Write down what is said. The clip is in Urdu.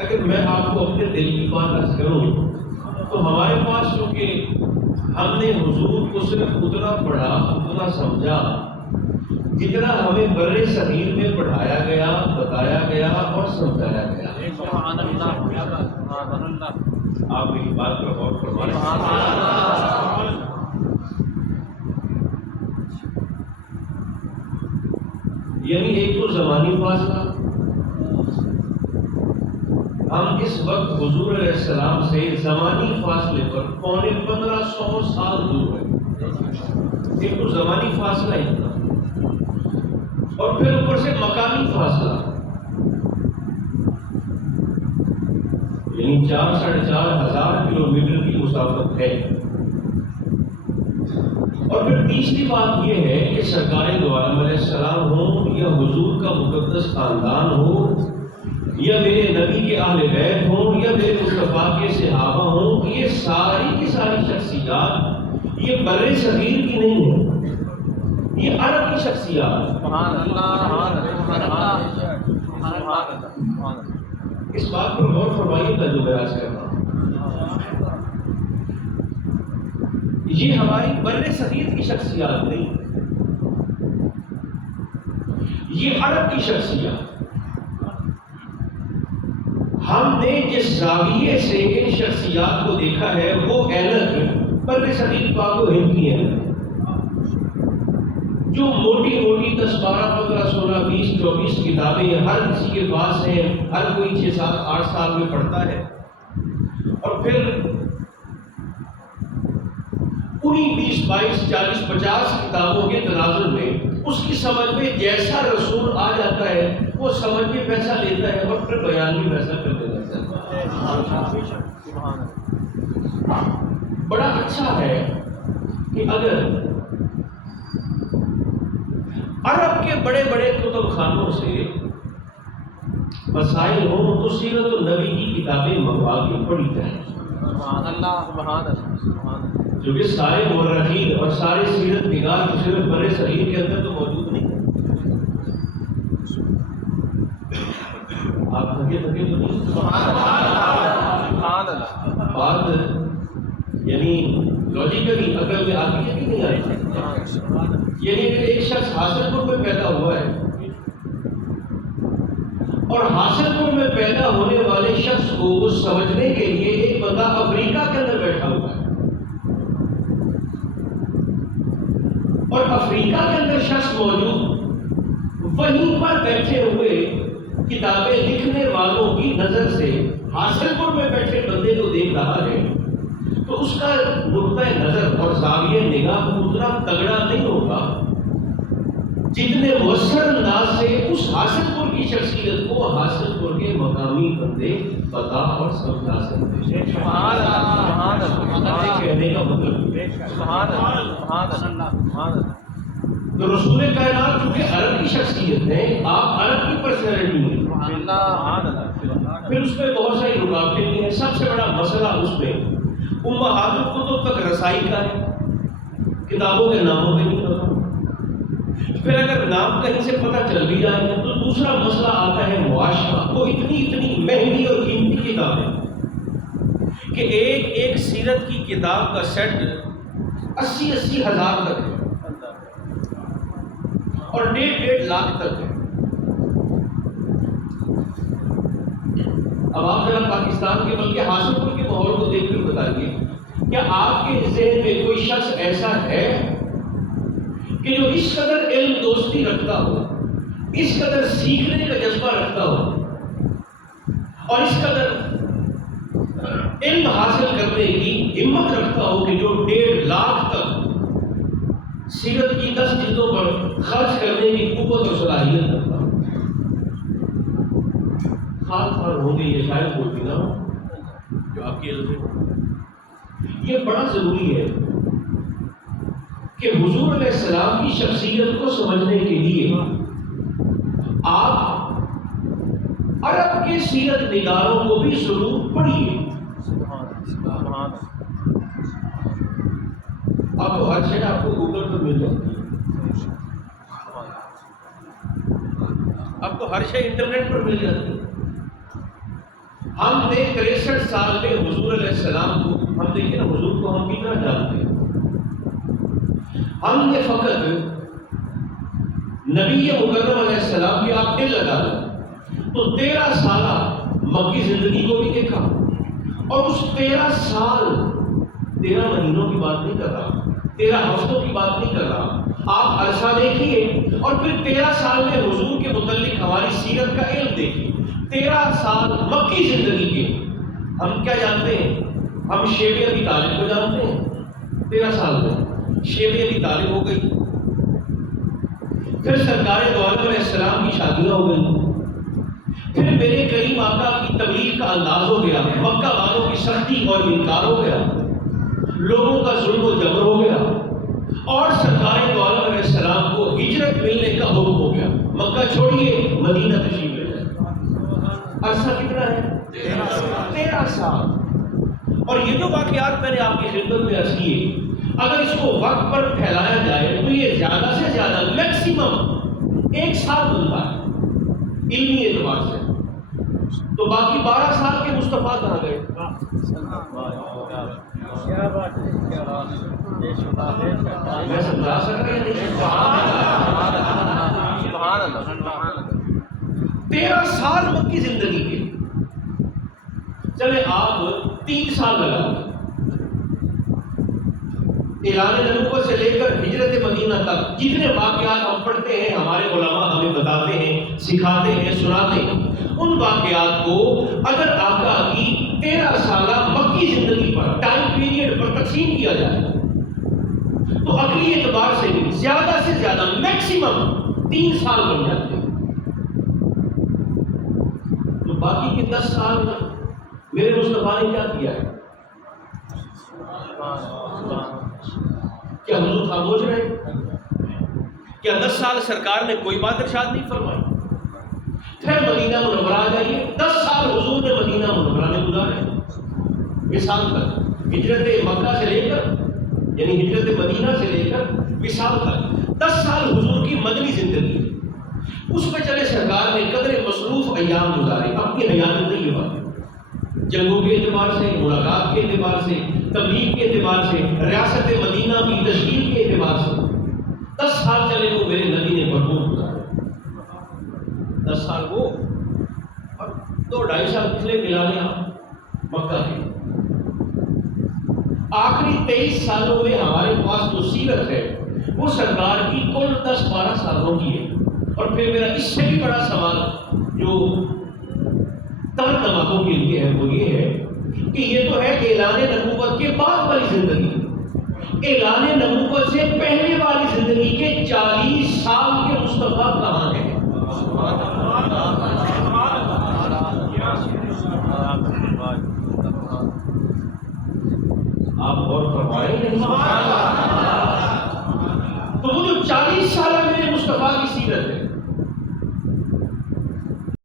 اگر میں آپ کو اپنے دل کی بات عرض کروں تو ہمارے پاس چونکہ ہم نے حضور کو صرف اتنا پڑھا اتنا سمجھا جتنا ہمیں بر صغیر میں پڑھایا گیا، بتایا گیا اور سمجھایا گیا۔ آپ میری بات پر غور فرمائیں۔ یعنی ایک تو زمانی فاصلہ، ہم اس وقت حضور علیہ السلام سے زمانی فاصلے پر 1500 سال دور ہے، ایک تو زمانی فاصلہ اتنا، اور پھر اوپر سے مکانی فاصلہ، یعنی 4,500 کلومیٹر کی مسافت ہے۔ اور پھر تیسری بات یہ ہے کہ سرکار دو عالم علیہ السلام ہوں یا حضور کا مقدس خاندان ہو یا میرے نبی کے اہل بیت ہوں یا میرے مصطفیٰ کے صحابہ ہوں، یہ ساری کی ساری شخصیات یہ بر صغیر کی نہیں ہے، یہ عرب کی شخصیات۔ اس بات پر غور فرمائیے گا جو میں آج کر رہا ہوں، یہ ہماری بر صغیر کی شخصیات نہیں، یہ عرب کی شخصیات۔ ہم نے جس زاویے سے ان شخصیات کو دیکھا ہے وہ اینک بر صغیر پاک و ہند کی ہے، جو موٹی موٹی 10 12 15 16 20 24 کتابیں ہر کسی کے پاس ہیں، ہر کوئی 6 7 8 سال میں پڑھتا ہے، اور پھر انہیں 20 22 40 50 کتابوں کے تناظر میں اس کی سمجھ میں جیسا رسول آ جاتا ہے وہ سمجھ میں ویسا لیتا ہے اور پھر بیان بھی ویسا کر دیتا ہے۔ بڑا اچھا ہے کہ اگر عرب کے بڑے بڑے کتب خانوں سے مسائل ہوں تو سیرت النبی کی کتابیں منگوا کے پڑھی جائیں، جو کہ سارے مورخین اور سارے سیرت نگار صرف بر صغیر کے اندر تو موجود نہیں ہے۔ آپ تھکے تو نہیں، بات یعنی لاجیکلی عقل میں آتی ہے کہ نہیں آتی؟ یعنی کہ ایک شخص حاصل پور میں پیدا ہوا ہے اور حاصل پور میں پیدا ہونے والے شخص کو سمجھنے کے لیے ایک بندہ افریقہ کے اندر بیٹھا ہوا ہے، اور افریقہ کے اندر شخص موجود وہیں پر بیٹھے ہوئے کتابیں لکھنے والوں کی نظر سے حاصل پور میں بیٹھے بندے کو دیکھ رہا ہے، تو اس کا نقطۂ نظر اور زاویہ نگاہ اتنا تگڑا نہیں ہوگا جتنے مؤثر انداز سے اس حاصل پور کی شخصیت کو حاصل پور کے مقامی بندے بتا اور سمجھا سکتے ہیں۔ کہنے کا مطلب تو رسول کائنات چونکہ عرب کی شخصیت ہے، آپ عرب کی پرسنالٹی ہیں، پھر اس میں بہت ساری رکاوٹیں بھی ہیں۔ سب سے بڑا مسئلہ اس میں امہات الکتب تک رسائی کا ہے، کتابوں کے ناموں پہ نہیں پتا، پھر اگر نام کہیں سے پتہ چل بھی جائے تو دوسرا مسئلہ آتا ہے معاشرہ۔ وہ اتنی مہنگی اور قیمتی کتابیں کہ ایک سیرت کی کتاب کا سیٹ 80 ہزار تک ہے اور 1.5 لاکھ تک ہے۔ اب آپ ذرا پاکستان کے بلکہ حاصل پور کے ماحول کو دیکھ کر بتائیے، کیا آپ کے ذہن میں کوئی شخص ایسا ہے کہ جو اس قدر علم دوستی رکھتا ہو، اس قدر سیکھنے کا جذبہ رکھتا ہو اور اس قدر علم حاصل کرنے کی ہمت رکھتا ہو کہ جو 1.5 لاکھ تک سیرت کی 10 جلدوں پر خرچ کرنے کی قوت اور صلاحیت رکھتا ہو؟ خاص طور ہوں گے یہ شاید کوئی بھی نہ ہو جو آپ کی علم میں۔ یہ بڑا ضروری ہے کہ حضور علیہ السلام کی شخصیت کو سمجھنے کے لیے آپ عرب کے سیرت نگاروں کو بھی ضرور پڑھیے۔ اب تو ہر شے آپ کو گوگل پر مل جاتی ہے، اب تو ہر شے انٹرنیٹ پر مل جاتی ہے، ہم نے 63 سال میں حضور علیہ السلام کو، ہم دیکھیں نا حضور کو ہم کتنا جانتے ہیں، ہم نے فقط نبی مکرم علیہ السلام کی آپ دل لگا لیں تو 13 سالہ مکی زندگی کو بھی دیکھا، اور اس 13 سال 13 مہینوں کی بات نہیں کر رہا، 13 ہفتوں کی بات نہیں کر رہا، آپ عرصہ دیکھیے اور پھر 13 سال میں حضور کے متعلق ہماری سیرت کا علم دیکھیے۔ 13 سال مکی زندگی کے ہم کیا جانتے ہیں؟ ہم شیب ابی طالب کو جانتے ہیں، 13 سال میں شیب ابی طالب ہو گئی، پھر سرکار دو عالم علیہ السلام کی شادیاں ہو گئی، پھر میرے کریم آقا کی تبلیغ کا انداز ہو گیا، مکہ والوں کی سختی اور انکار ہو گیا، لوگوں کا ظلم و جبر ہو گیا، اور سرکار دو عالم علیہ السلام کو ہجرت ملنے کا حکم ہو گیا، مکہ چھوڑیے مدینہ تشریف لے جائے۔ عرصہ کتنا ہے؟ 13 سال۔ اور یہ جو واقعات میں نے آپ کی خدمت میں عرض کیے، اگر اس کو وقت پر پھیلایا جائے تو یہ زیادہ سے زیادہ میکسیمم 1 سال بنتا ہے علمی اعتبار سے، تو باقی 12 سال کے مصطفیٰ کہاں گئے؟ میں سمجھا سکتا ہوں 13 سال مکی زندگی کے، چلے آپ 3 سال لگا دیں اعلان نبوت سے لے کر ہجرت مدینہ تک جتنے واقعات ہم پڑھتے ہیں، ہمارے علماء ہمیں بتاتے ہیں، سکھاتے ہیں، سناتے ہیں، ان واقعات کو اگر آقا کی 13 سالہ مکی زندگی پر ٹائم پیریڈ پر تقسیم کیا جائے تو عقلی اعتبار سے بھی زیادہ سے زیادہ میکسیمم 3 سال بن جاتے ہیں، تو باقی کے 10 سال میرے مصطفیٰ نے کیا کیا ہے؟ کیا حضور خاموش رہے؟ کیا 10 سال سرکار نے کوئی بات ارشاد نہیں فرمائی؟ پھر مدینہ منورہ آ جائیے، 10 سال حضور نے مدینہ منورہ میں گزارے، وصال تک، ہجرت مکہ سے لے کر یعنی ہجرت مدینہ سے لے کر وصال تک 10 سال حضور کی مدنی زندگی، اس میں چلے سرکار نے قدر مصروف ایام گزارے، اپنی حیات نہیں ہوا، جنگوں کے اعتبار سے، ملاقات کے اعتبار سے، تبلیغ کے اعتبار سے، ریاست مدینہ کی تشکیل کے اعتبار سے 10 سال چلے وہ میرے نبی نے بھرپور گزارے، 10 سال وہ اور 2-2.5 سال پچھلے ملانے مکہ کے، آخری 23 سالوں میں ہمارے پاس جو سیرت ہے وہ سرکار کی کل 10-12 سالوں کی ہے۔ اور پھر میرا اس سے بھی بڑا سوال جو تر دماغوں کے لیے ہے وہ یہ ہے کہ یہ تو ہے اعلان نبوت کے بعد والی زندگی، اعلان نبوت سے پہلے والی زندگی کے 40 سال کے مصطفیٰ کہاں ہیں؟